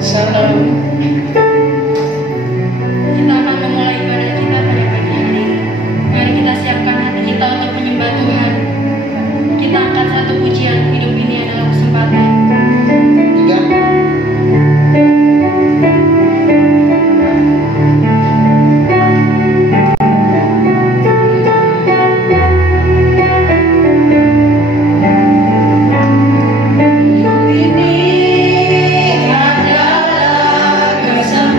Shalom. Kita akan memulai ibadah kita pada pagi hari ini. Mari kita siapkan hati kita untuk menyembah Tuhan. Kita angkat satu pujian, hidup ini adalah kesempatan. Tiga. Hidup ini adalah kesempatan.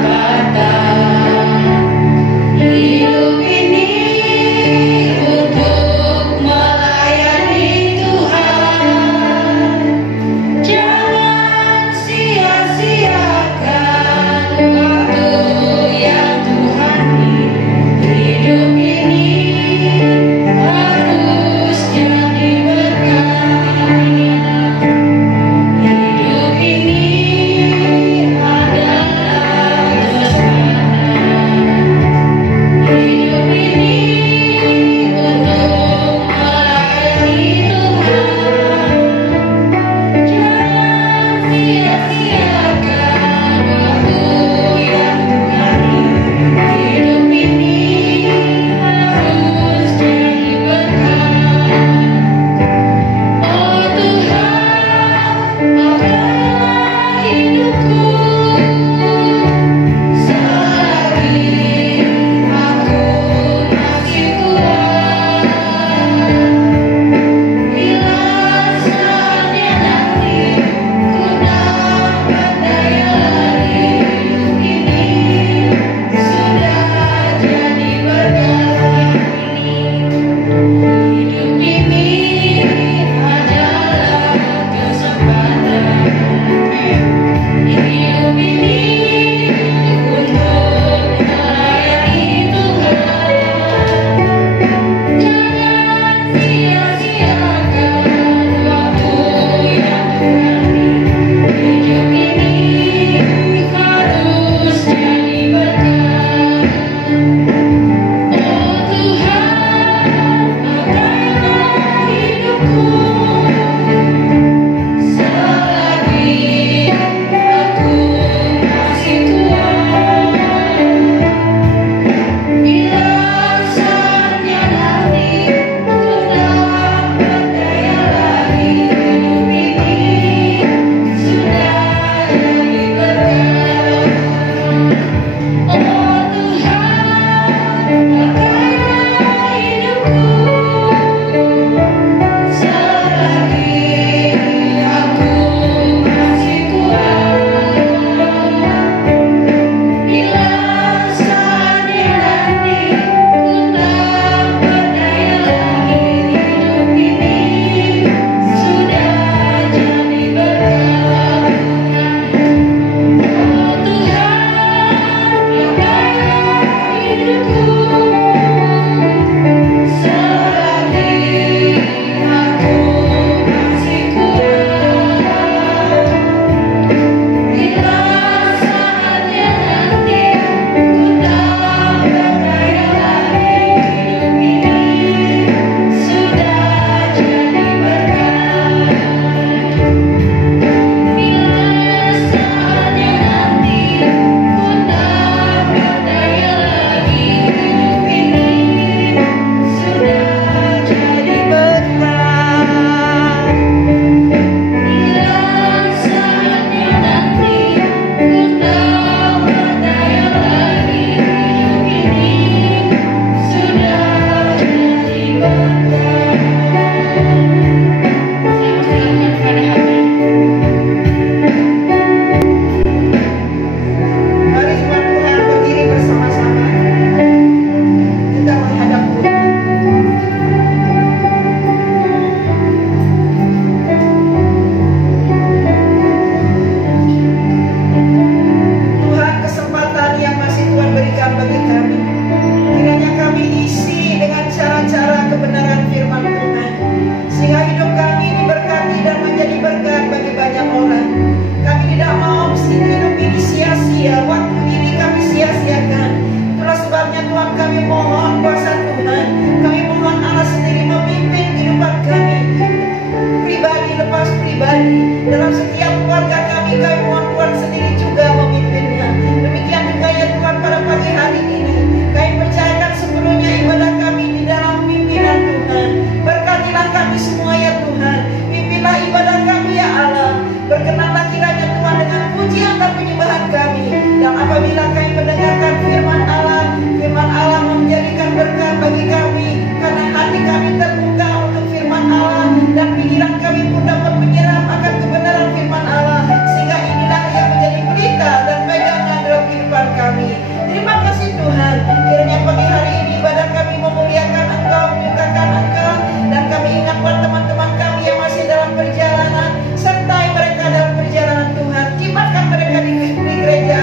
pujian dan penyembahan kami. Dan apabila kami mendengarkan firman Allah menjadikan berkat bagi kami, karena hati kami terbuka untuk firman Allah, dan pikiran kami pun dapat menyerap akan kebenaran firman Allah, sehingga inilah yang menjadi berita dan pegangan dalam kehidupan kami. Terima kasih Tuhan, kiranya pagi hari ini ibadah kami memuliakan Engkau, menyukakan Engkau, dan kami ingat buat teman-teman kami yang masih dalam perjalanan, sertai mereka dalam perjalanan Tuhan. Kibarkan mereka di gereja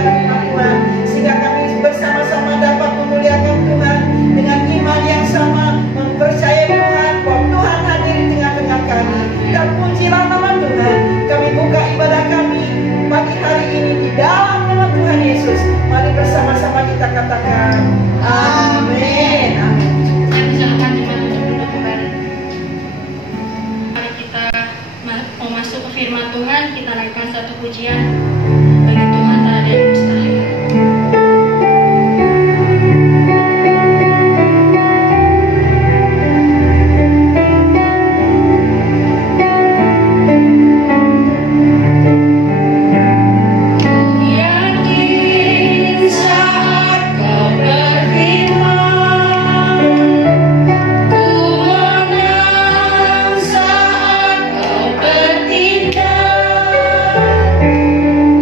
Tuhan, sehingga kami bersama-sama dapat memuliakan Tuhan dengan iman yang sama, mempercayai Tuhan bahwa Tuhan hadir di tengah-tengah kami. Dan pujilah nama Tuhan. Kami buka ibadah kami pagi hari ini di dalam nama Tuhan Yesus. Mari bersama-sama kita katakan amin. Saya persilakan jemaat untuk duduk kembali. Mari kita mau masuk ke firman Tuhan, kita naikkan satu pujian bagi Tuhan tak ada yang mustahil. Ku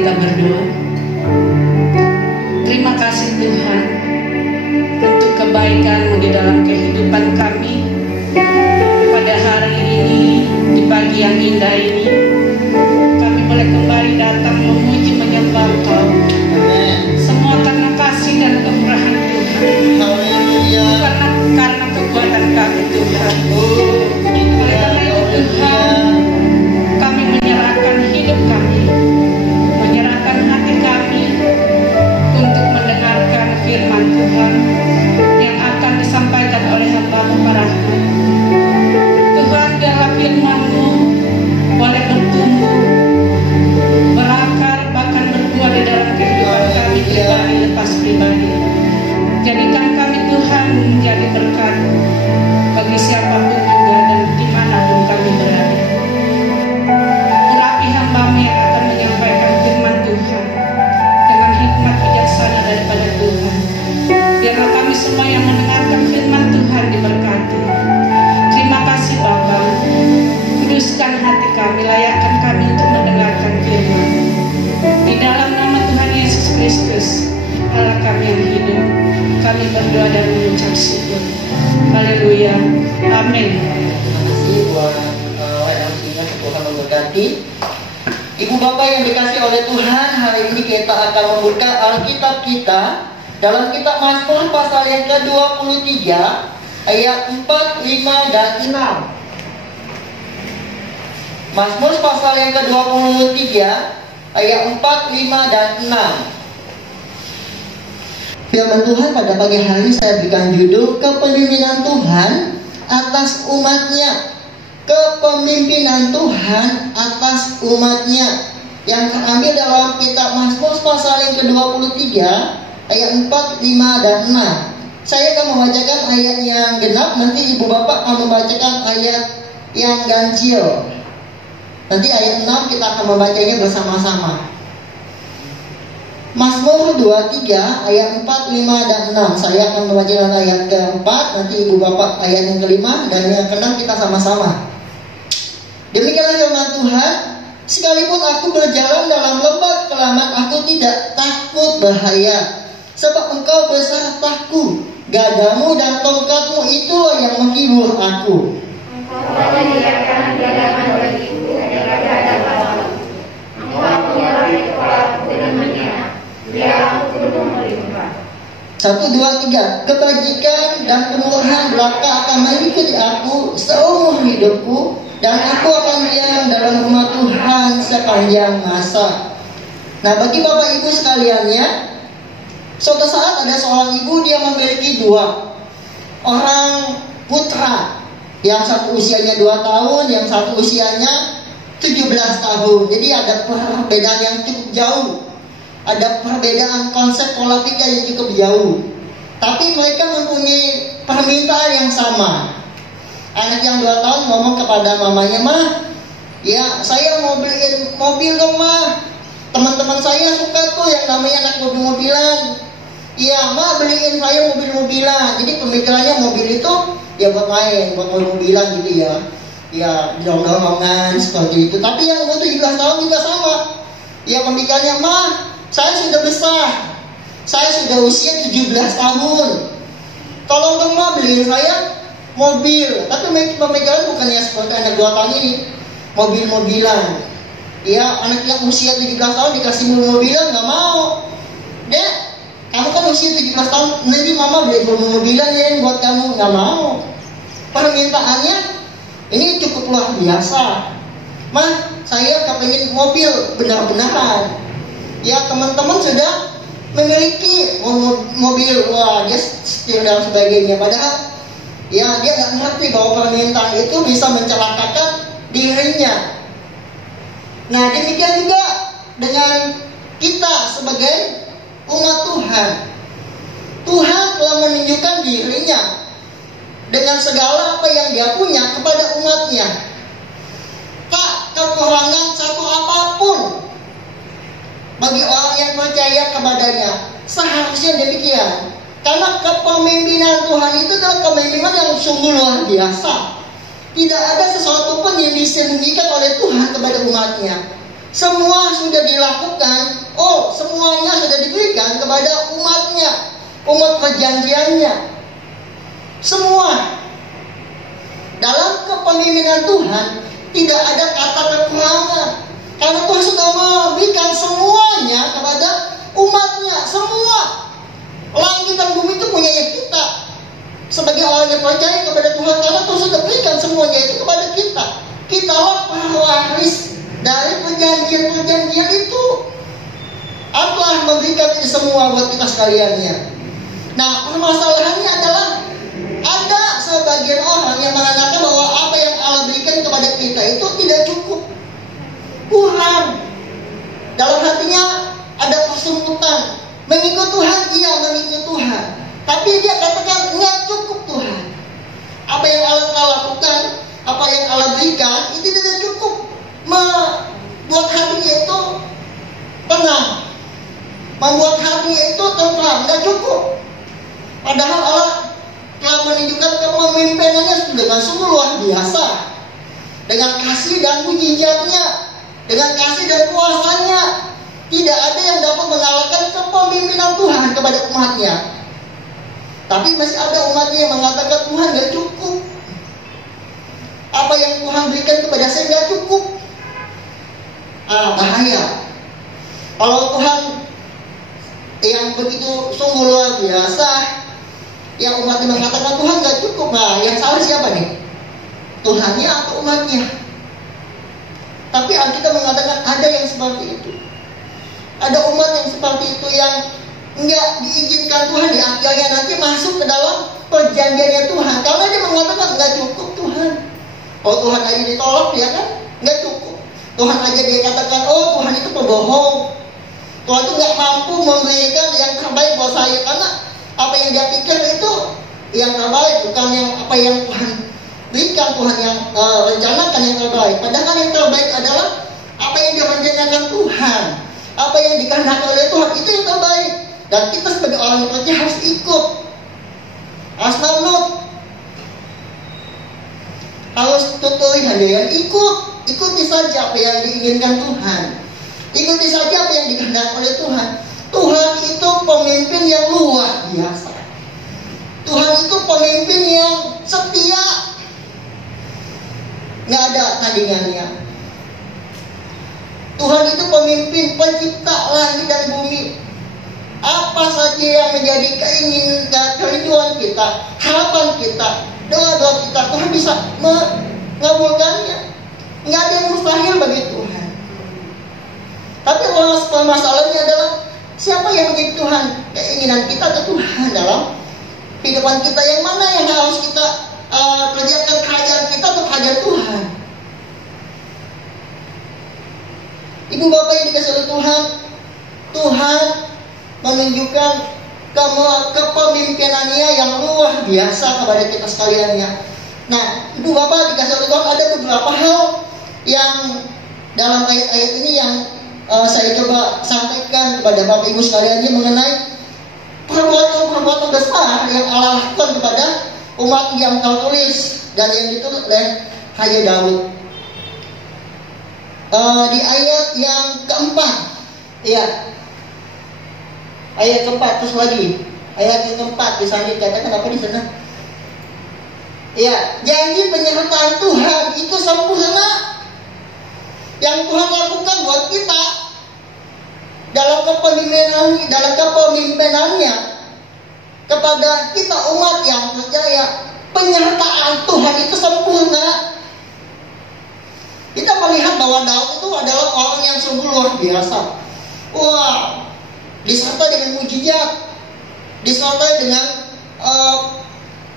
kita berdoa. Terima kasih Tuhan untuk kebaikan-Mu di dalam kehidupan kami pada hari ini, di pagi yang indah ini. Kami boleh kembali datang memuji menyembah Engkau. Semua karena kasih dan kemurahan Tuhan. Bukan karena kekuatan kami Tuhan. Oleh karena itu Tuhan, kami menyerahkan hidup kami, menyerahkan hati kami untuk mendengarkan firman Tuhan yang akan disampaikan oleh hamba-Mu Rahmat. Tuhan, biarlah firman-Mu boleh bertumbuh, berakar, bahkan berbuah di dalam kehidupan kami pribadi lepas pribadi. Jadikan kami Tuhan menjadi berkat bagi siapapun juga dan dimanapun kami berada. Urapi hamba-Mu yang akan menyampaikan firman Tuhan dengan hikmat bijaksana daripada Tuhan. Biarlah kami semua yang mendengarkan firman Tuhan diberkati. Terima kasih Bapa. Kuduskan hati kami, layakkan kami untuk mendengarkan firman. Di dalam nama Tuhan Yesus Kristus, Allah kami yang hidup, kami berdoa dan mengucap syukur. Haleluya. Amin. Terima kasih buat yang Tuhan memberkati. Ibu bapak yang dikasih oleh Tuhan, hari ini kita akan membuka Alkitab kita dalam kitab Mazmur pasal yang ke-23 ayat 4, 5, dan 6. Mazmur pasal yang ke-23 ayat 4, 5, dan 6. Firman Tuhan pada pagi hari saya berikan judul Kepemimpinan Tuhan atas umatnya. Kepemimpinan Tuhan atas umatnya, yang terambil dalam kitab Mazmur pasal yang ke-23 ayat 4, 5, dan 6. Saya akan membacakan ayat yang genap, nanti ibu bapak akan membacakan ayat yang ganjil. Nanti ayat 6 kita akan membacanya bersama-sama. Mazmur 23 ayat 4, 5, dan 6. Saya akan membacakan ayat ke-4, nanti ibu bapak ayat yang ke-5, dan yang ke-6 kita sama-sama. Demikianlah firman Tuhan, sekalipun aku berjalan dalam lembah kelaman, aku tidak takut bahaya, sebab Engkau besertaku, gadamu dan tongkatmu itulah yang menghibur aku. Engkau menyediakan hidangan bagiku dari gada malam. Engkau menyerahi kepalaku dengannya, biar aku penuh melimpah. 1, 2, 3. Kebajikan dan kemurahan belaka akan mengikuti aku seumur hidupku, dan aku akan diam dalam rumah Tuhan sepanjang masa. Nah, bagi bapak ibu sekaliannya, suatu saat ada seorang ibu, dia memiliki 2 orang putra. Yang satu usianya 2 tahun, yang satu usianya 17 tahun. Jadi ada perbedaan yang cukup jauh. Ada perbedaan konsep pola pikir yang cukup jauh. Tapi mereka mempunyai permintaan yang sama. Anak yang 2 tahun ngomong kepada mamanya, "Mah, ya saya mau beliin mobil dong, Mah. Teman-teman saya suka tuh yang namanya anak mobil-mobilan. Iya, Mah beliin saya mobil-mobilan." Jadi pemikirannya mobil itu ya buat main, buat mobil-mobilan gitu ya. Ya, dorong-dorongan seperti itu. Tapi yang umur 17 tahun juga sama. Ya pemikirannya, "Mah, saya sudah besar. Saya sudah usia 17 tahun. Tolong dong, Mah, beliin saya mobil." Tapi pemikiran bukannya seperti anak 2 tahun ini, mobil-mobilan. Ya, anak yang usia 17 tahun dikasih mobil-mobilan nggak mau. Dek, kamu kan usia 17 tahun, nanti mama beli mobil-mobilan ya buat kamu. Nggak mau. Permintaannya ini cukup luar biasa. "Mah, saya kepengen mobil benar-benaran." Ya, teman-teman sudah memiliki mobil, wah dia setir dan sebagainya. Padahal ya dia nggak ngerti bahwa permintaan itu bisa mencelakakan dirinya. Nah, demikian juga dengan kita sebagai umat Tuhan. Tuhan telah menunjukkan dirinya dengan segala apa yang dia punya kepada umatnya. Tak kekurangan satu apapun bagi orang yang percaya kepadanya. Seharusnya demikian. Karena kepemimpinan Tuhan itu adalah kepemimpinan yang sungguh luar biasa. Tidak ada sesuatu pun yang disembunyikan oleh Tuhan kepada umatnya. Semua sudah dilakukan, semuanya sudah diberikan kepada umatnya, umat perjanjiannya. Semua dalam kepemimpinan Tuhan tidak ada kata kekurangan, karena Tuhan sudah memberikan semuanya kepada umatnya. Semua langit dan bumi itu punya kita sebagai orang yang percaya kepada Tuhan, karena Tuhan sudah berikan semuanya itu kepada kita. Kitalah pewaris dari perjanjian-perjanjian itu. Allah memberikan ini semua buat kita sekaliannya. Nah, permasalahannya adalah ada sebagian orang yang mengatakan bahwa apa yang Allah berikan kepada kita itu tidak cukup, kurang. Dalam hatinya ada kesemputan. Mengikut Tuhan, iya mengikut Tuhan, tapi dia katakan nggak cukup Tuhan. Apa yang Allah lakukan, apa yang Allah berikan itu tidak cukup membuat hatinya itu tenang, membuat hatinya itu tentram, nggak cukup. Padahal Allah telah menunjukkan kepemimpinannya dengan sungguh luar biasa, dengan kasih dan mujizatnya, dengan kasih dan kuasanya. Tidak ada yang dapat mengalahkan kepemimpinan Tuhan kepada umatnya. Tapi masih ada umatnya yang mengatakan Tuhan gak cukup. Apa yang Tuhan berikan kepada saya gak cukup. Bahaya. Kalau Tuhan yang begitu sungguh luar biasa, yang umatnya mengatakan Tuhan gak cukup, nah yang salah siapa nih? Tuhannya atau umatnya? Tapi Alkitab mengatakan ada yang seperti itu. Ada umat yang seperti itu yang nggak diizinkan Tuhan di akhirnya nanti masuk ke dalam perjanjiannya Tuhan, karena dia mengatakan nggak cukup Tuhan. Tuhan aja ditolak, ya kan? Nggak cukup. Tuhan aja dia katakan, Tuhan itu pembohong. Tuhan itu nggak mampu memberikan yang terbaik buat saya, karena apa yang dia pikir itu yang terbaik, bukan yang apa yang Tuhan berikan. Tuhan yang rencanakan yang terbaik. Padahal yang terbaik adalah apa yang direncanakan Tuhan. Apa yang dikehendaki oleh Tuhan itu yang terbaik. Dan kita sebagai orang yang percaya harus ikut, harus manut, harus tuturi hanya yang ikuti saja apa yang diinginkan Tuhan, ikuti saja apa yang dikehendaki oleh Tuhan. Tuhan itu pemimpin yang luar biasa. Tuhan itu pemimpin yang setia, nggak ada tandingannya. Tuhan itu pemimpin pencipta langit dan bumi. Apa saja yang menjadi kerinduan kita, harapan kita, doa-doa kita, Tuhan bisa mengabulkannya. Nggak ada yang mustahil bagi Tuhan. Tapi permasalahannya adalah siapa yang menjadi Tuhan? Keinginan kita ke Tuhan dalam kehidupan kita, yang mana yang harus kita kerjakan, kerajaan kita atau kerajaan Tuhan? Ibu bapak yang dikasihi oleh Tuhan, Tuhan menunjukkan kepemimpinannya yang luar biasa kepada kita sekaliannya. Nah, ibu bapak dikasihi oleh Tuhan, ada beberapa hal yang dalam ayat-ayat ini yang saya coba sampaikan kepada bapak ibu sekaliannya mengenai perbuatan-perbuatan besar yang Allah lakukan kepada umat yang tertulis dan yang ditulis oleh Raja Daud. Di ayat yang keempat, ya, ayat keempat, terus lagi ayat yang keempat di sana dikatakan apa di sana? Ya, janji penyertaan Tuhan itu sempurna yang Tuhan lakukan buat kita dalam kepemimpinannya kepada kita umat yang percaya. Penyertaan Tuhan itu sempurna. Kita melihat bahwa Daud itu adalah orang yang sungguh luar biasa. Wah, disertai dengan mujizat, disertai dengan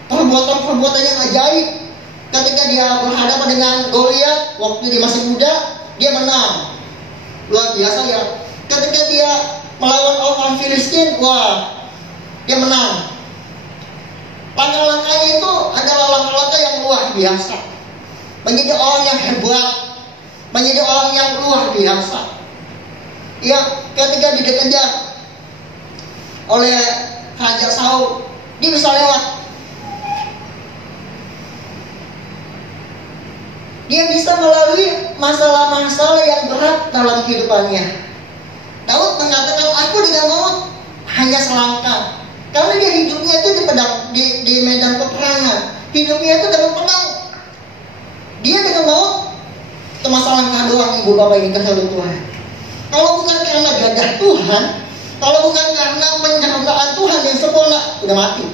perbuatan-perbuatan yang ajaib. Ketika dia berhadapan dengan Goliat waktu dia masih muda, dia menang. Luar biasa ya. Ketika dia melawan orang Filistin, wah, dia menang. Langkah-langkahnya itu adalah langkah-langkah yang luar biasa. Menjadi orang yang hebat, menjadi orang yang luar biasa. Ya, ketika dikejar oleh Raja Saul, dia bisa lewat. Dia bisa melalui masalah-masalah yang berat berat dalam kehidupannya. Daud mengatakan, aku dengan maut hanya selangkah. Karena dia hidupnya itu di medan peperangan. Hidupnya itu dengan pedang. Dia dengan maut cuma selangkah doang, ibu bapak ini kasih Tuhan. Kalau bukan karena gagah Tuhan, kalau bukan karena penyertaan Tuhan yang sempurna, udah mati.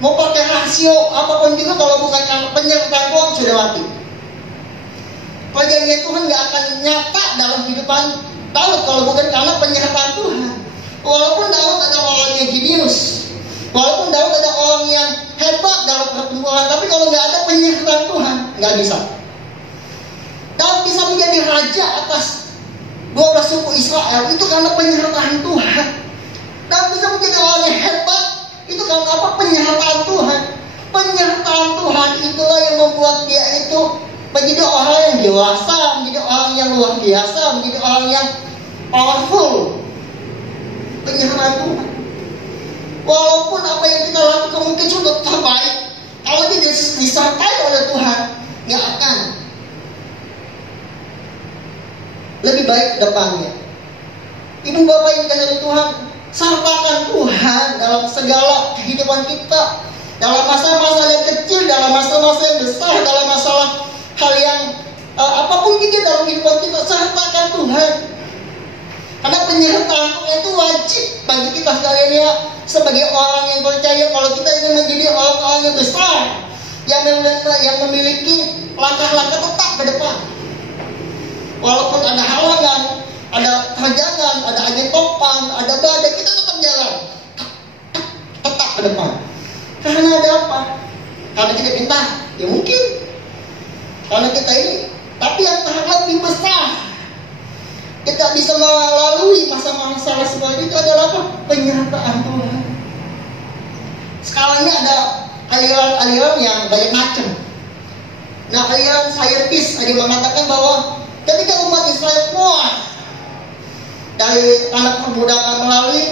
Mau pakai rasio apapun juga, kalau bukan karena penyertaan Tuhan, sudah mati. Perjanjian Tuhan gak akan nyata dalam kehidupan Daud kalau bukan karena penyertaan Tuhan. Walaupun Daud adalah orang yang jenius, walaupun Daud adalah orang yang hebat dalam pertempuran, tapi kalau nggak ada penyertaan Tuhan, nggak bisa. Daud bisa menjadi raja atas 12 suku Israel itu karena penyertaan Tuhan. Daud bisa menjadi orang yang hebat itu karena apa? Penyertaan Tuhan. Penyertaan Tuhan itulah yang membuat dia itu menjadi orang yang dewasa, menjadi orang yang luar biasa, menjadi orang yang powerful. Penyertaan Tuhan. Walaupun apa yang kita lakukan mungkin sudah terbaik, kalau tidak disertai oleh Tuhan, nggak akan lebih baik ke depannya. Ibu bapak yang dikasihi Tuhan, sertakan Tuhan dalam segala kehidupan kita, dalam masa-masa yang kecil, dalam masa-masa yang besar, dalam masalah hal yang apapun kita dalam kehidupan kita, sertakan Tuhan. Karena penyertaan Tuhan itu wajib bagi kita sekalian ya, sebagai orang yang percaya. Kalau kita ingin menjadi orang-orang yang besar, yang memiliki langkah-langkah tetap ke depan, walaupun ada halangan, ada terjangan, ada angin topan, ada badai, kita tetap jalan, tetap ke depan. Karena ada apa? Karena kita pintar, ya mungkin. Karena kita ini, tapi yang lebih besar, kita bisa melalui masa-masa seperti itu adalah apa? Penyertaan Tuhan. Sekarang ini ada aliran-aliran yang banyak macam. Nah, aliran saintis ada yang mengatakan bahwa ketika umat Israel keluar dari tanah perbudakan melalui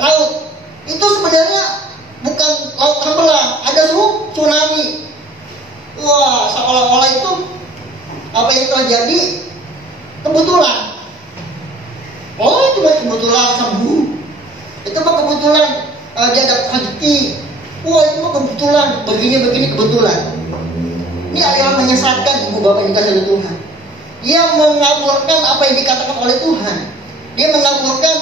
laut, itu sebenarnya bukan laut terbelah, ada tsunami. Wah, seolah-olah itu apa yang terjadi kebetulan. Oh, itu mah kebetulan sembuh. Itu mah kebetulan dia dapat rezeki. Wah, itu mah kebetulan begini kebetulan. Ini aliran menyesatkan ibu bapak yang dikasihi Tuhan. Dia mengaburkan apa yang dikatakan oleh Tuhan. Dia mengaburkan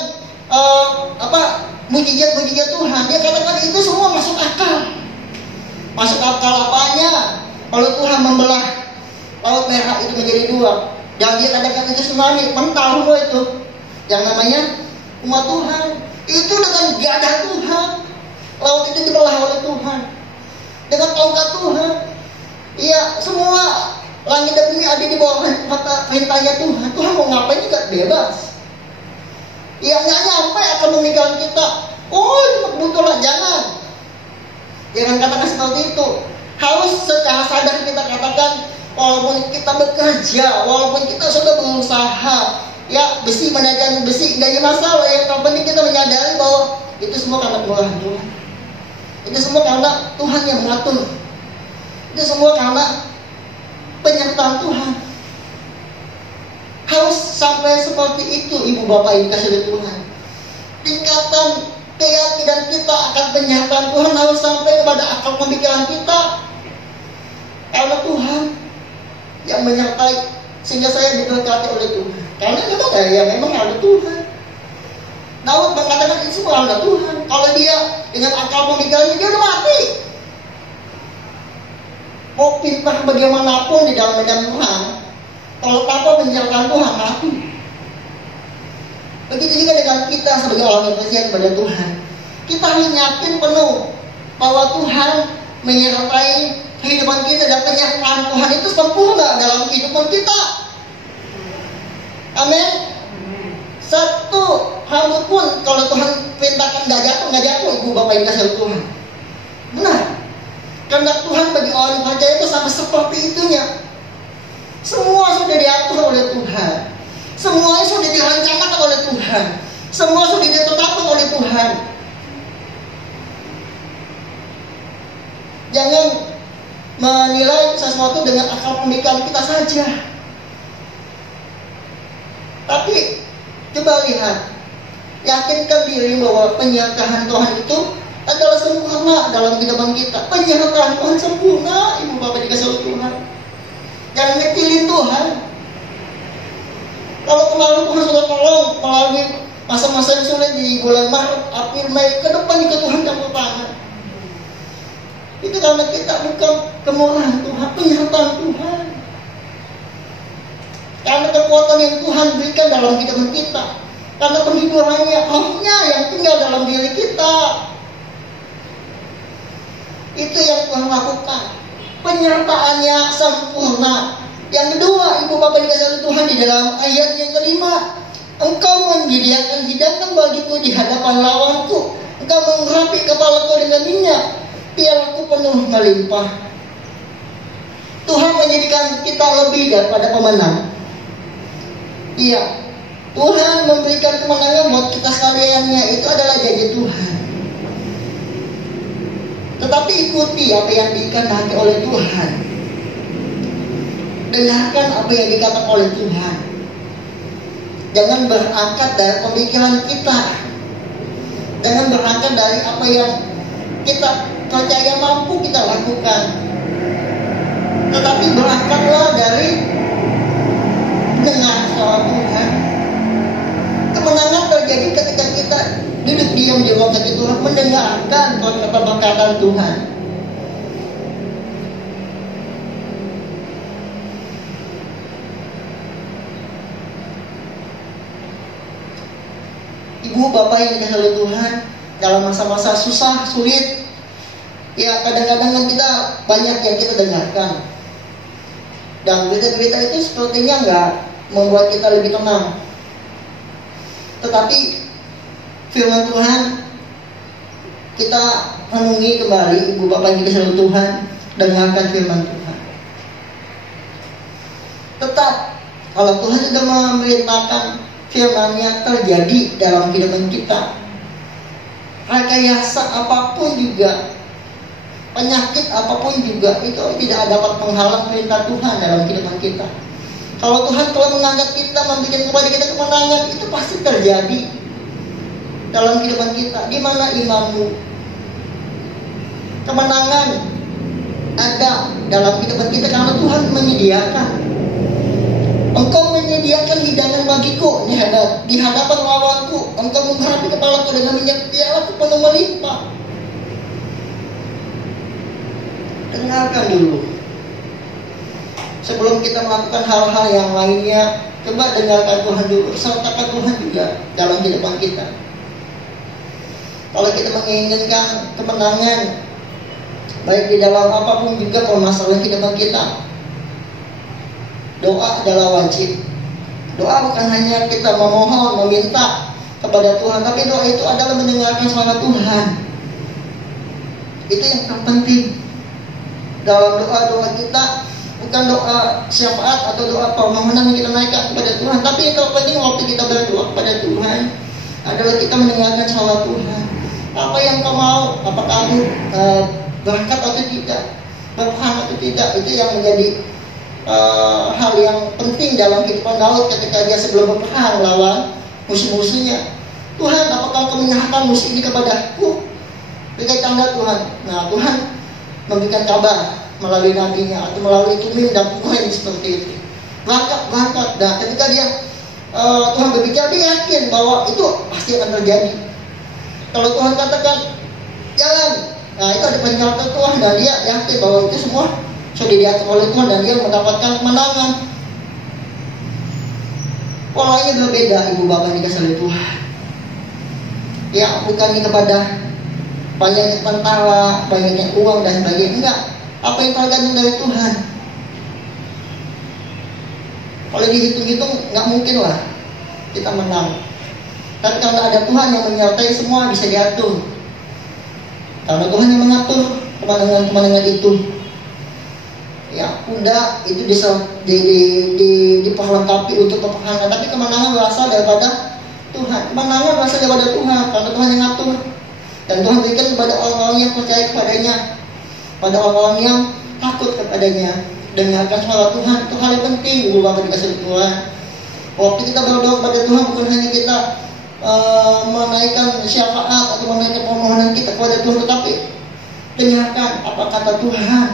mujizat-mujizat Tuhan. Dia katakan itu semua masuk akal. Masuk akal apanya? Kalau Tuhan membelah Laut Merah itu menjadi dua, dan dia katakan itu tsunami, mental semua itu. Yang namanya umat Tuhan itu dengan gagah Tuhan, laut itu dibelah oleh Tuhan dengan tongkat Tuhan. Iya, semua langit dan bumi ada di bawah perintahnya Tuhan. Tuhan mau ngapain juga bebas. Yang nggak nyampe akan meninggalkan kita. Oh, itu kebetulan. Jangan katakan seperti itu. Harus secara sadar kita katakan, walaupun kita bekerja, walaupun kita sudah berusaha, ya besi menaikkan besi, gak ada masalah. Yang penting kita menyadari bahwa itu semua karena kemurahan Tuhan. Itu semua karena Tuhan yang mengatur. Itu semua karena penyertaan Tuhan. Harus sampai seperti itu ibu bapak yang dikasihi Tuhan. Tingkatan keyakinan kita akan penyertaan Tuhan harus sampai kepada akal pemikiran kita. Karena Tuhan yang menyertai, sehingga saya diberkati oleh Tuhan. Karena memang ada Tuhan. Daud mengatakan itu semua ada Tuhan. Kalau dia dengan akal pemikirannya, dia udah mati. Mau pintar bagaimanapun di dalam medan perang, kalau tanpa penyertaan Tuhan, mati. Begitu juga dengan kita sebagai orang yang percaya kepada Tuhan. Kita harus yakin penuh bahwa Tuhan menyertai kehidupan kita, dan penyertaan Tuhan itu sempurna dalam kehidupan kita. Amin. Satu rambut pun kalau Tuhan perintahkan nggak jatuh ibu bapak yang dikasihi Tuhan. Benar. Karena Tuhan bagi orang yang percaya itu sampai seperti itunya. Semua sudah diatur oleh Tuhan. Semuanya sudah direncanakan oleh Tuhan. Semua sudah ditetapkan oleh Tuhan. Jangan menilai sesuatu dengan akal pemikiran kita saja. Tetapi coba lihat, yakinkan diri bahwa penyertaan Tuhan itu adalah sempurna dalam kehidupan kita. Penyertaan Tuhan sempurna, Ibu Bapak dikasih oleh Tuhan. Jangan ngecilin Tuhan. Kalau kemarin Tuhan sudah tolong melalui masa-masa yang sulit di bulan Maret, April, Mei, ke depan juga Tuhan campur tangan. Itu karena kita bukan kemurahan Tuhan, penyertaan Tuhan. Karena kekuatan yang Tuhan berikan dalam kehidupan kita. Karena penghiburannya, rohnya yang tinggal dalam diri kita. Itu yang Tuhan lakukan. Penyertaannya sempurna. Yang kedua, Ibu Bapak dikasih oleh Tuhan di dalam ayat yang kelima, Engkau menyediakan hidangan bagiku di hadapan lawanku. Engkau mengurapi kepalaku dengan minyak, pialaku penuh melimpah. Tuhan menjadikan kita lebih daripada pemenang. Iya, Tuhan memberikan kemenangan buat kita sekaliannya. Itu adalah janji Tuhan. Tetapi ikuti apa yang dikehendaki oleh Tuhan. Dengarkan apa yang dikatakan oleh Tuhan. Jangan berangkat dari pemikiran kita. Jangan berangkat dari apa yang kita percaya mampu kita lakukan. Tetapi berangkatlah dari dengar suara Tuhan. Kemenangan terjadi ketika kita duduk diam di ruang kaki Tuhan, mendengarkan perkataan Tuhan. Ibu Bapak yang dikasihi oleh Tuhan, dalam masa-masa susah, sulit, ya kadang-kadang kita banyak yang kita dengarkan. Dan berita-berita itu sepertinya nggak membuat kita lebih tenang. Tetapi firman Tuhan kita renungi kembali, Ibu Bapak yang dikasihi oleh Tuhan, dengarkan firman Tuhan. Tetap kalau Tuhan sudah memerintahkan firman-Nya terjadi dalam kehidupan kita, rekayasa apapun juga, penyakit apapun juga, itu tidak dapat menghalang perintah Tuhan dalam kehidupan kita. Kalau Tuhan telah mengangkat kita, memberikan kepada kita kemenangan, itu pasti terjadi dalam kehidupan kita. Di mana imanmu? Kemenangan ada dalam kehidupan kita karena Tuhan menyediakan. Engkau menyediakan hidangan bagiku di hadapan lawanku. Engkau mengurapi kepalaku dengan minyak, pialaku penuh melimpah. Dengarkan dulu. Sebelum kita melakukan hal-hal yang lainnya, coba dengarkan Tuhan dulu, sertakan Tuhan juga dalam kehidupan kita. Kalau kita menginginkan kemenangan, baik di dalam apapun juga permasalahan kehidupan kita, doa adalah wajib. Doa bukan hanya kita memohon, meminta kepada Tuhan, tapi doa itu adalah mendengarkan suara Tuhan. Itu yang terpenting dalam doa-doa kita. Bukan doa syafaat atau doa permohonan yang kita naikkan kepada Tuhan, tapi yang terpenting waktu kita berdoa kepada Tuhan adalah kita mendengarkan suara Tuhan. Apa yang kau mau? Apa kamu berangkat atau tidak, berperang atau tidak? Itu yang menjadi hal yang penting dalam kehidupan Daud ketika dia sebelum berperang melawan musuh-musuhnya. Tuhan, apakah kau menyerahkan musuh ini kepadaku? Berikan tanda Tuhan. Nah, Tuhan memberikan kabar melalui nabinya atau melalui tumim dan pokoknya seperti itu. Berangkat. Dan ketika dia Tuhan berbicara, dia yakin bahwa itu pasti akan terjadi. Kalau Tuhan katakan jalan, nah itu ada penyertaan Tuhan, dan dia yakin bahwa itu semua sudah diatur oleh Tuhan dan dia mendapatkan kemenangan. Polanya berbeda, Ibu Bapak dikasihi oleh Tuhan. Ya, bukannya kepada banyaknya tentara, banyaknya uang dan sebagainya, enggak. Apa yang tergantung dari Tuhan. Kalau dihitung-hitung nggak mungkin lah kita menang. Tapi karena ada Tuhan yang menyertai, semua bisa diatur. Karena Tuhan yang mengatur kemenangan itu. Ya, kuda itu diperlengkapi untuk peperangan, tapi kemenangan berasal daripada Tuhan. Kemenangan berasal daripada Tuhan karena Tuhan yang ngatur. Dan Tuhan berikan kepada orang-orang yang percaya kepadanya, pada orang-orang yang takut kepadanya. Dengarkan suara Tuhan, itu hal yang penting, Ibu Bapak dikasihi Tuhan. Waktu kita berdoa kepada Tuhan bukan hanya kita menaikkan syafaat atau menaikkan permohonan kita kepada Tuhan, tetapi dengarkan apa kata Tuhan,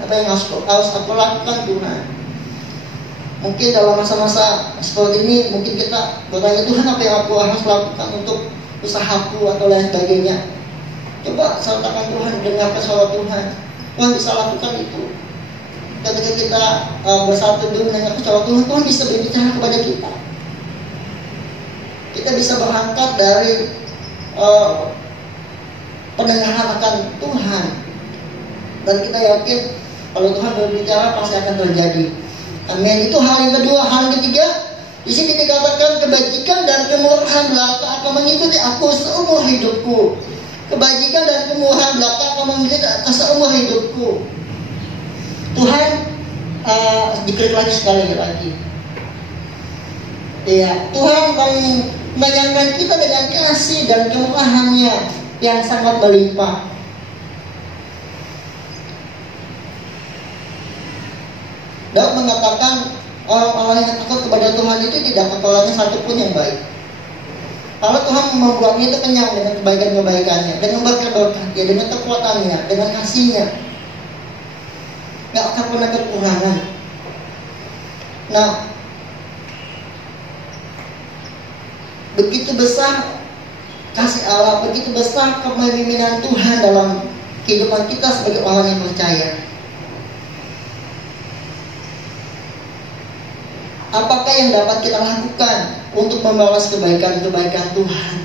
apa yang harus aku lakukan Tuhan. Mungkin dalam masa-masa seperti ini mungkin kita bertanya, Tuhan apa yang aku harus lakukan untuk usahaku atau lain sebagainya. Coba sertakan Tuhan, dengarkan suara Tuhan. Tuhan bisa lakukan itu. Ketika kita bersatu dulu mendengar suara Tuhan, Tuhan bisa berbicara kepada kita. Kita bisa berangkat dari pendengaran akan Tuhan, dan kita yakin kalau Tuhan berbicara pasti akan terjadi. Amin. Itu hal yang kedua. Hal yang ketiga, di sini dikatakan kebajikan dan kemurahan belaka akan mengikuti aku seumur hidupku. Kebajikan dan kemurahan belaka akan mengikuti aku seumur hidupku. Tuhan diklik lagi sekali lagi. Ya, Tuhan menyangkan kita dengan kasih dan kemurahannya yang sangat melimpah. Daud mengatakan orang-orang yang takut kepada Tuhan itu tidak kepalanya satupun yang baik. Kalau Tuhan membuatnya itu kenyang dengan kebaikan-kebaikannya, dengan berkat-berkatnya, dengan kekuatannya, dengan kasihnya, gak akan pernah kekurangan. Nah, begitu besar kasih Allah, begitu besar kepemimpinan Tuhan dalam kehidupan kita sebagai orang yang percaya. Apakah yang dapat kita lakukan untuk membalas kebaikan-kebaikan Tuhan?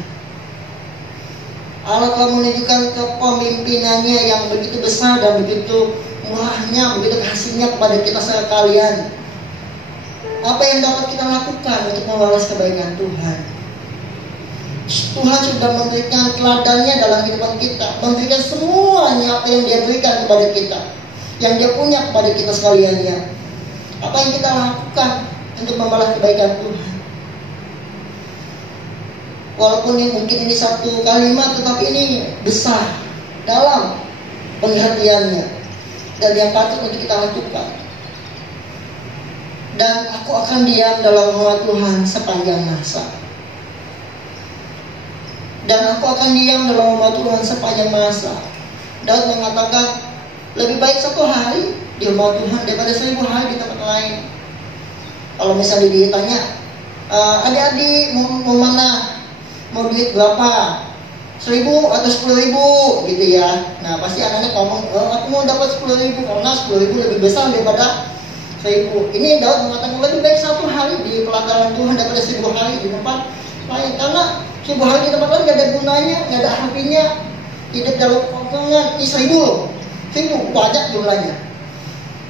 Allah telah menunjukkan kepemimpinannya yang begitu besar dan begitu murahnya, begitu kasihnya kepada kita sekalian. Apa yang dapat kita lakukan untuk membalas kebaikan Tuhan? Tuhan sudah memberikan teladannya dalam kehidupan kita, memberikan semuanya apa yang Dia berikan kepada kita, yang Dia punya kepada kita sekaliannya. Apa yang kita lakukan untuk membalas kebaikan Tuhan? Walaupun mungkin ini satu kalimat, tetapi ini besar dalam pengertiannya dan yang patut untuk kita lakukan. Dan aku akan diam dalam rahmat Tuhan sepanjang masa. Dan aku akan diam dalam rahmat Tuhan sepanjang masa. Daud mengatakan lebih baik satu hari di rumah Tuhan daripada 1000 hari di tempat lain. Kalau misalnya ditanya, adik-adik mau mana? Mau duit berapa? 1000 atau 10.000 gitu ya. Nah pasti anak-anak ngomong, aku mau dapat 10.000 karena 10.000 lebih besar daripada 1000. Ini Daud mengatakan lebih baik satu hari di pelataran Tuhan daripada 1000 hari di tempat lain. Karena 1000 hari di tempat lain gak ada gunanya, gak ada artinya. Hidup dalam kekosongan. Ini 1000 banyak jumlahnya.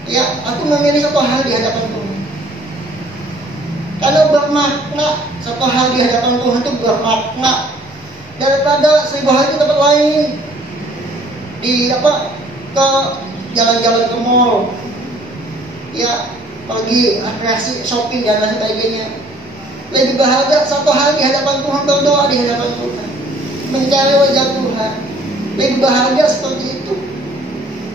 Ya, aku memilih satu hari di hadapan Tuhan. Karena bermakna, satu hari di hadapan Tuhan itu bermakna daripada 1000 hari di tempat lain. Di ke jalan-jalan ke mall, ya pergi rekreasi, shopping dan lain sebagainya. Lebih bahagia satu hari di hadapan Tuhan, berdoa di hadapan Tuhan, mencari wajah Tuhan. Lebih bahagia seperti itu.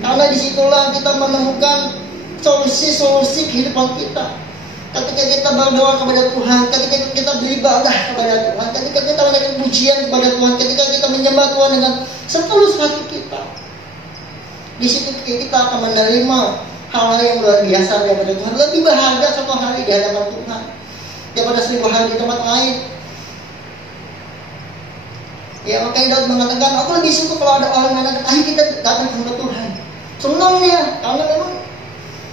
Karena disitulah kita menemukan solusi-solusi kehidupan kita. Ketika kita berdoa kepada Tuhan, ketika kita beribadah kepada Tuhan, ketika kita menaikkan pujian kepada Tuhan, ketika kita menyembah Tuhan dengan setulus hati kita, di situ kita akan menerima hal-hal yang luar biasa daripada Tuhan. Lebih bahagia satu hari di hadapan Tuhan daripada 1000 hari di tempat lain. Ya, makanya Daud mengatakan, aku lebih suka kalau ada orang yang mengatakan, ayo kita datang kepada Tuhan. Senang dia, karena memang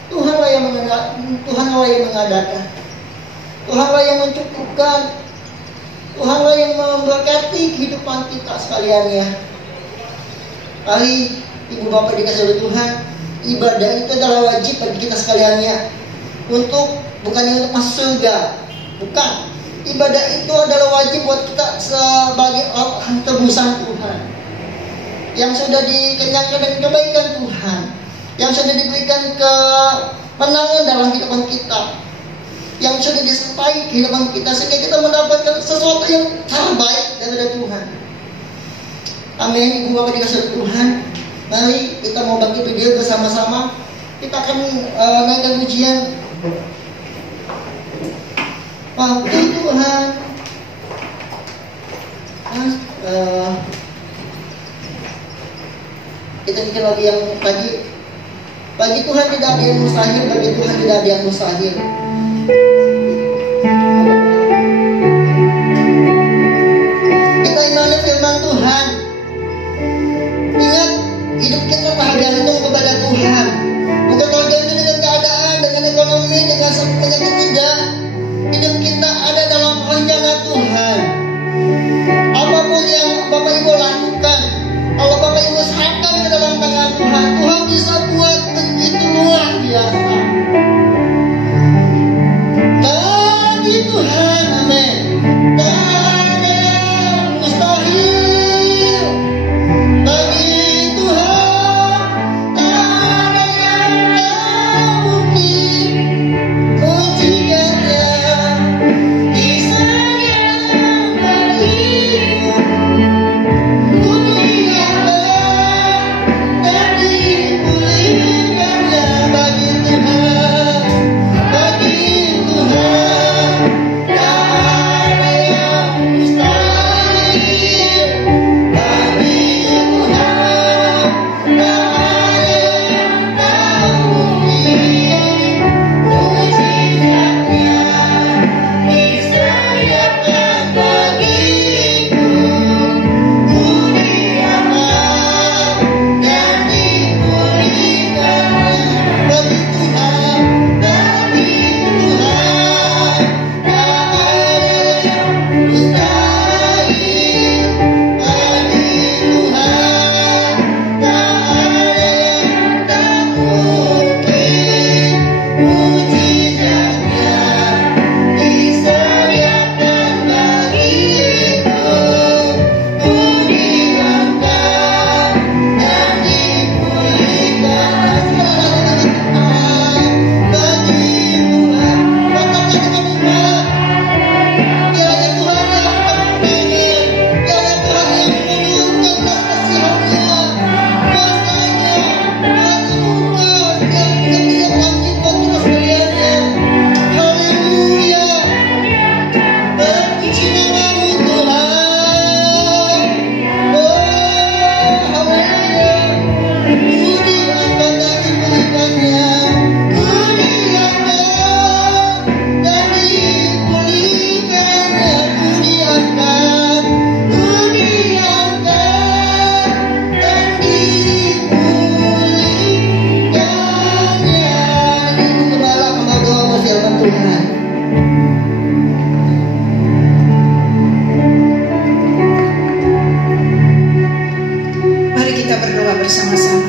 Tuhanlah yang mengadakan, Tuhanlah yang mencukupkan, Tuhanlah yang memberkati kehidupan kita sekalian ya. Kali ibu bapak dikasih oleh Tuhan, ibadah itu adalah wajib bagi kita sekaliannya. Bukannya untuk masuk surga, bukan. Ibadah itu adalah wajib buat kita sebagai orang tebusan Tuhan, yang sudah dikenyangkan dengan kebaikan Tuhan, yang sudah diberikan kemenangan dalam kehidupan kita, yang sudah disertai kehidupan kita, sehingga kita mendapatkan sesuatu yang terbaik daripada Tuhan. Amin. Ibu bapak dikasih Tuhan, mari kita mau bagi video bersama-sama. Kita akan naikkan pujian. waktu Tuhan. Kita bikin lagi yang bagi Tuhan tidak ada yang mustahil, bagi Tuhan tidak ada yang mustahil. Kita imani firman Tuhan. Ingat, hidup kita tergantung kepada Tuhan. Bukan tergantung dengan keadaan, dengan ekonomi, dengan penyakit, tidak. Hidup kita ada dalam rencana Tuhan. Apapun yang Bapak Ibu lakukan, kalau Bapak Ibu serahkan ke dalam tangan Tuhan, Tuhan bisa buat begitu luar biasa. Bagi Tuhan, amin. Tak ada yang mustahil. Bagi Tuhan, tak ada yang tak mungkin. Mujizatnya disediakan bagimu. Bersama-sama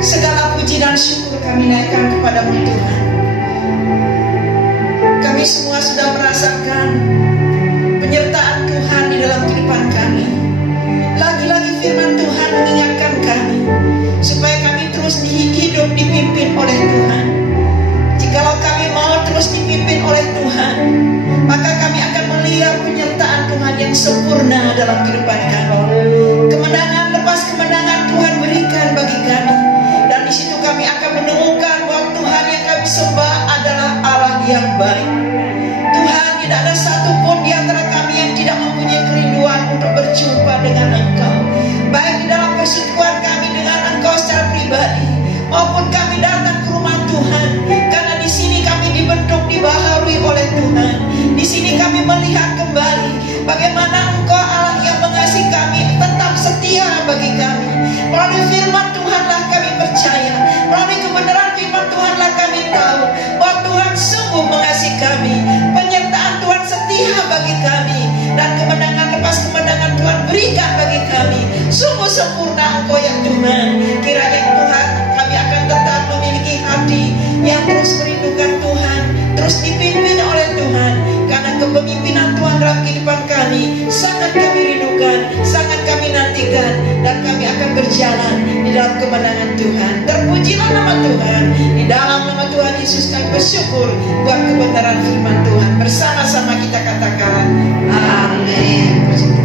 segala puji dan syukur kami naikkan kepadamu Tuhan. Kami semua sudah merasakan penyertaan Tuhan di dalam kehidupan kami. Lagi-lagi firman Tuhan mengingatkan kami supaya kami terus hidup dipimpin oleh Tuhan. Jikalau kami mau terus dipimpin oleh Tuhan, maka kami akan melihat penyertaan Tuhan yang sempurna dalam kehidupan kami. Kemenangan lepas kemenangan Tuhan berikan bagi kami, dan di situ kami akan menemukan bahwa Tuhan yang kami sembah adalah Allah yang baik. Tuhan, tidak ada satupun di antara kami yang tidak mempunyai kerinduan untuk berjumpa dengan Engkau, baik di dalam persekutuan kami dengan Engkau secara pribadi, maupun kami datang ke rumah Tuhan, karena di sini kami dibentuk, dibaharui oleh Tuhan. Di sini kami melihat kembali bagaimana Engkau Allah yang mengasihi kami, tetap setia bagi kami. Melalui firman Tuhanlah kami percaya, melalui kebenaran firman Tuhanlah kami tahu bahwa Tuhan sungguh mengasihi kami. Penyertaan Tuhan setia bagi kami, dan kemenangan lepas kemenangan Tuhan berikan bagi kami. Sungguh sempurna Engkau ya Tuhan. Kiranya Tuhan, kami akan tetap memiliki hati yang terus merindukan Tuhan, terus dipimpin oleh Tuhan, karena kepemimpinan Tuhan dalam kehidupan kami sangat kami rindukan, sangat kami nantikan, dan kami akan berjalan di dalam kemenangan Tuhan. Terpujilah nama Tuhan. Di dalam nama Tuhan Yesus kami bersyukur buat kebenaran firman Tuhan. Bersama-sama kita katakan amin. Bersama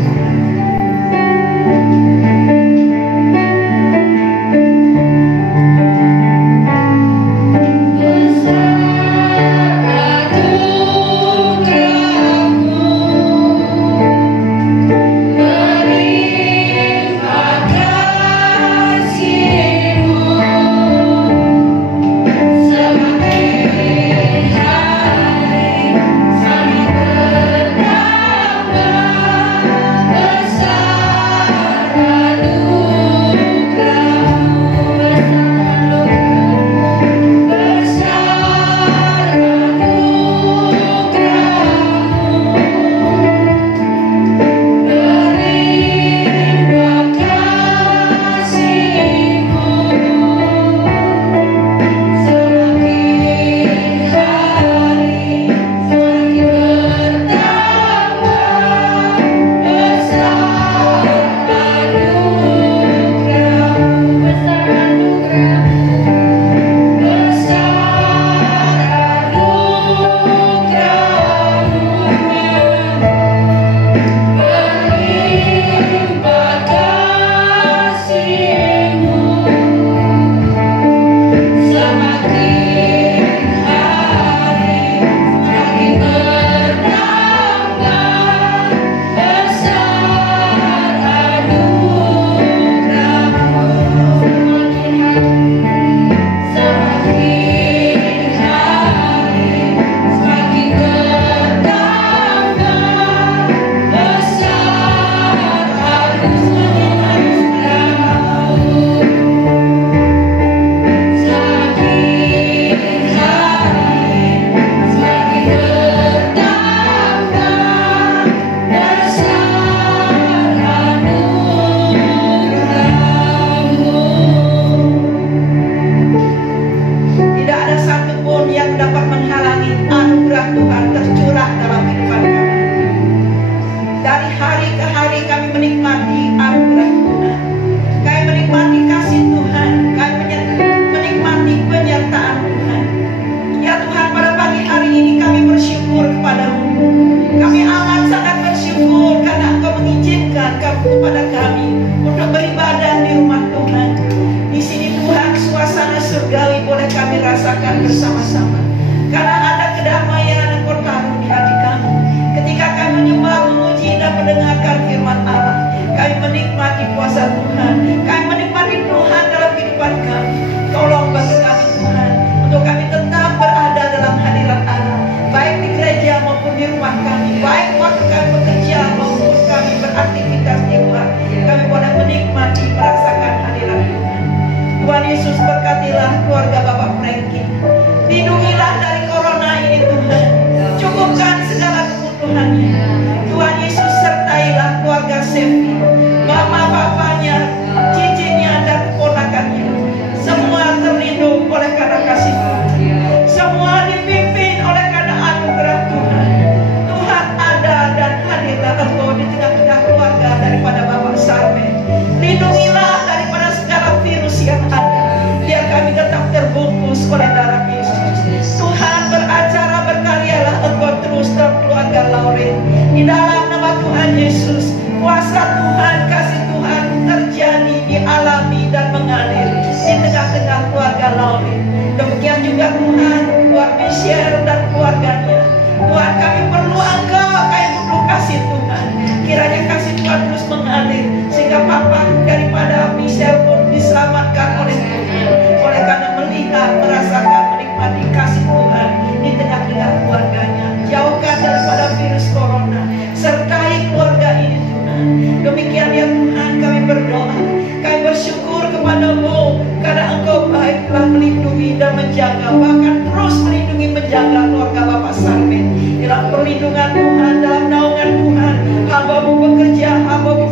Michelle pun diselamatkan oleh Tuhan, oleh karena melihat, merasakan, menikmati kasih Tuhan di tengah-tengah keluarganya. Jauhkan daripada virus corona, sertai keluarga ini Tuhan. Demikian ya Tuhan, kami berdoa, kami bersyukur kepadamu karena Engkau baik telah melindungi dan menjaga, bahkan terus melindungi menjaga keluarga Bapak Sarmet. Dalam perlindungan Tuhan, dalam naungan Tuhan, hamba-Mu bekerja, hamba-Mu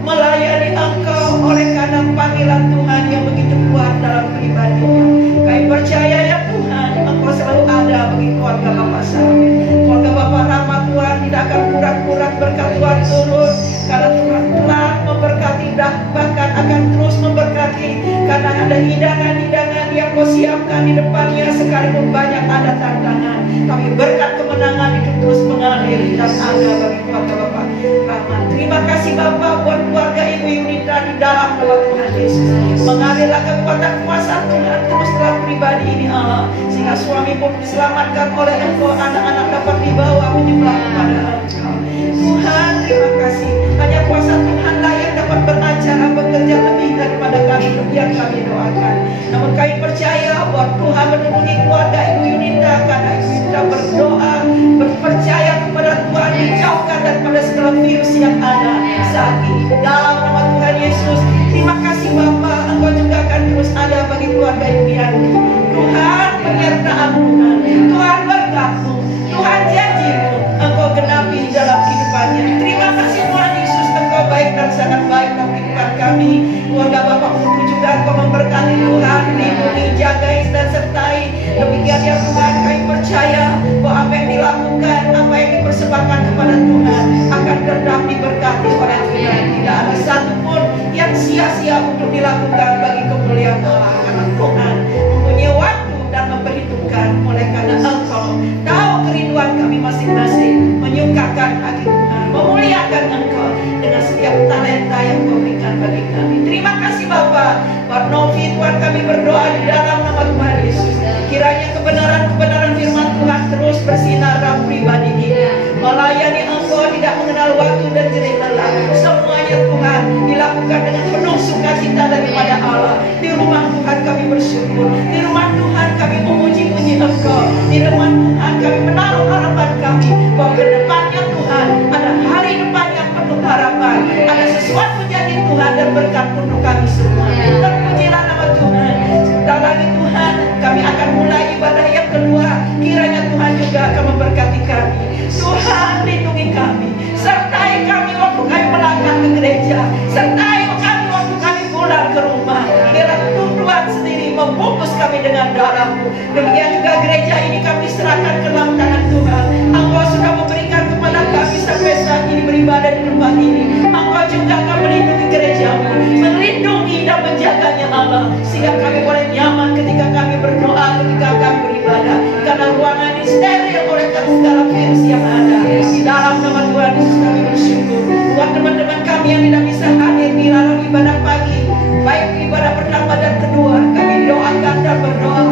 melayani Engkau oleh karena panggilan Tuhan yang begitu kuat dalam pribadinya. Kami percaya ya Tuhan, Engkau selalu ada bagi keluarga Bapak Sarmet. Keluarga Bapak Rama Tuhan tidak akan kurang-kurang berkat Tuhan turun, karena Tuhan telah memberkati, bahkan akan terus memberkati, karena ada hidangan-hidangan yang Kau siapkan di depannya, sekalipun banyak ada tantangan. Tapi berkat kemenangan itu terus mengalir dan ada bagi keluarga Bapak Rama. Terima kasih Bapak buat keluarga Ibu Yunita di dalam nama Tuhan Yesus. Mengalirlah kekuatan kuasa Tuhan terus dalam pribadi ini Allah, sehingga suami pun diselamatkan oleh Engkau, anak-anak dapat dibawa menyembah kepada Engkau. Tuhan terima kasih, hanya kuasa Tuhanlah yang dapat beracara bekerja lebih daripada kami yang kami doakan. Namun kami percaya bahwa Tuhan menemui keluarga Ibu Yunita, karena Ibu Yunita berdoa, berpercaya kepada Tuhan, dijauhkan daripada segala virus yang ada saat ini. Dalam nama Tuhan Yesus, terima kasih Bapa, Engkau juga akan terus ada bagi keluarga Ibu Yanti. Tuhan penyertaan Tuhan, Tuhan berkat-Mu, Tuhan janji-Mu, Engkau genapi di dalam kehidupannya. Terima kasih Tuhan Yesus, Engkau baik dan sangat baik dalam kehidupan kami. Keluarga Bapak Putu juga Engkau memberkati Tuhan, lindungi, jagai dan sertai. Demikian ya Tuhan, kami percaya bahwa apa yang dilakukan, apa yang dipersembahkan kepada Tuhan akan tetap diberkati oleh Tuhan. Tidak ada satupun yang sia-sia untuk dilakukan bagi kemuliaan Allah, karena Tuhan mempunyai waktu dan memperhitungkan. Oleh karena Engkau tahu kerinduan kami masing-masing, menyukakan hati Tuhan, memuliakan Engkau dengan setiap talenta yang Kau berikan bagi kami. Terima kasih Bapak. Buat Novi Tuhan kami berdoa di dalam nama Tuhan Yesus, kiranya kebenaran-kebenaran firman Tuhan terus bersinar dalam pribadi dia. Melayani Engkau tidak mengenal waktu dan jerih lelah. Semuanya Tuhan dilakukan dengan penuh sukacita daripada Allah. Di rumah Tuhan kami bersyukur, di rumah Tuhan kami memuji-muji Engkau, di rumah Tuhan kami menaruh harapan kami bahwa ke depannya Tuhan ada hari depan yang penuh harapan, ada sesuatu jadi Tuhan dan berkat untuk kami semua. Terpujilah nama Tuhan. Sebentar lagi Tuhan kami akan mulai ibadah yang kedua. Kiranya Tuhan juga akan memberkati kami. Tuhan lindungi kami, sertai kami waktu kami melangkah ke gereja, sertai kami waktu kami pulang ke rumah. Biarlah Tuhan sendiri membungkus kami dengan darah-Mu. Demikian juga gereja ini kami serahkan ke dalam tangan Tuhan. Engkau sudah memberikan kepada kami sampai saat ini beribadah di tempat ini. Engkau juga akan melindungi gereja-Mu, melindungi dan menjaganya Allah, sehingga kami boleh nyaman ketika kami berdoa, ketika kami beribadah, karena ruangan ini steril oleh segala virus yang ada. Di dalam nama Tuhan Yesus kami bersyukur. Buat teman-teman kami yang tidak bisa hadir di dalam ibadah pagi, baik ibadah pertama dan kedua, kami doakan dan berdoa,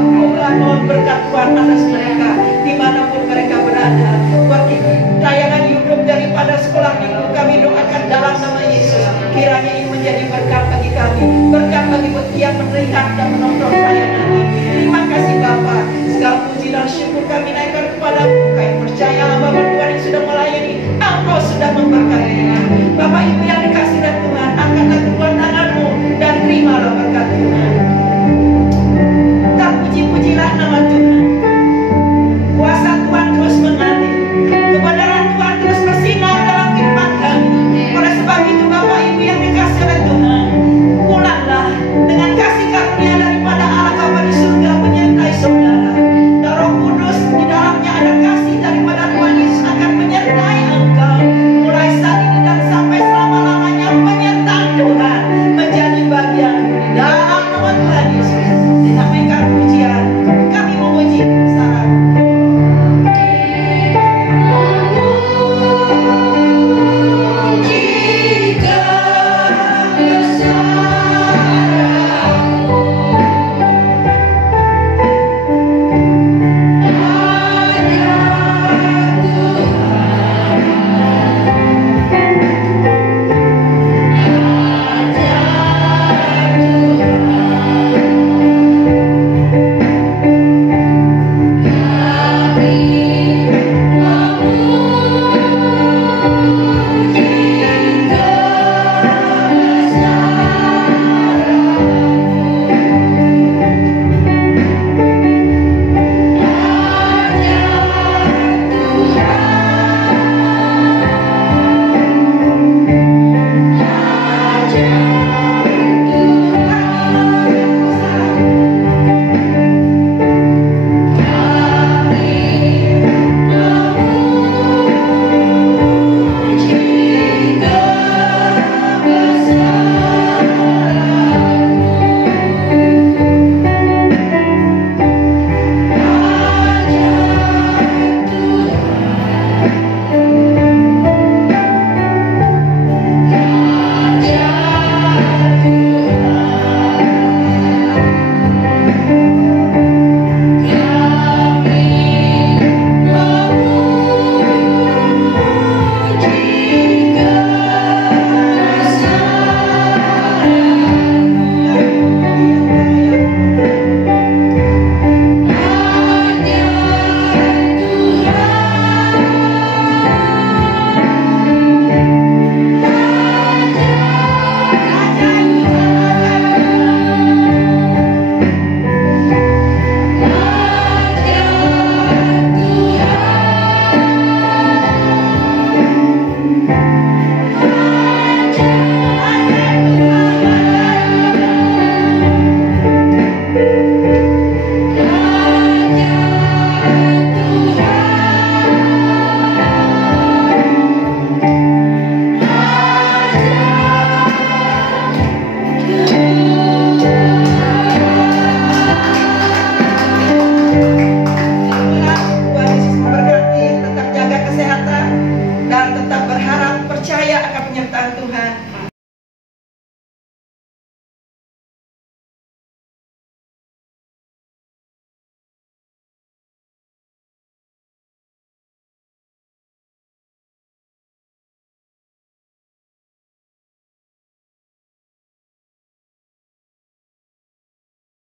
mohon berkat Tuhan atas mereka dimanapun mereka berada.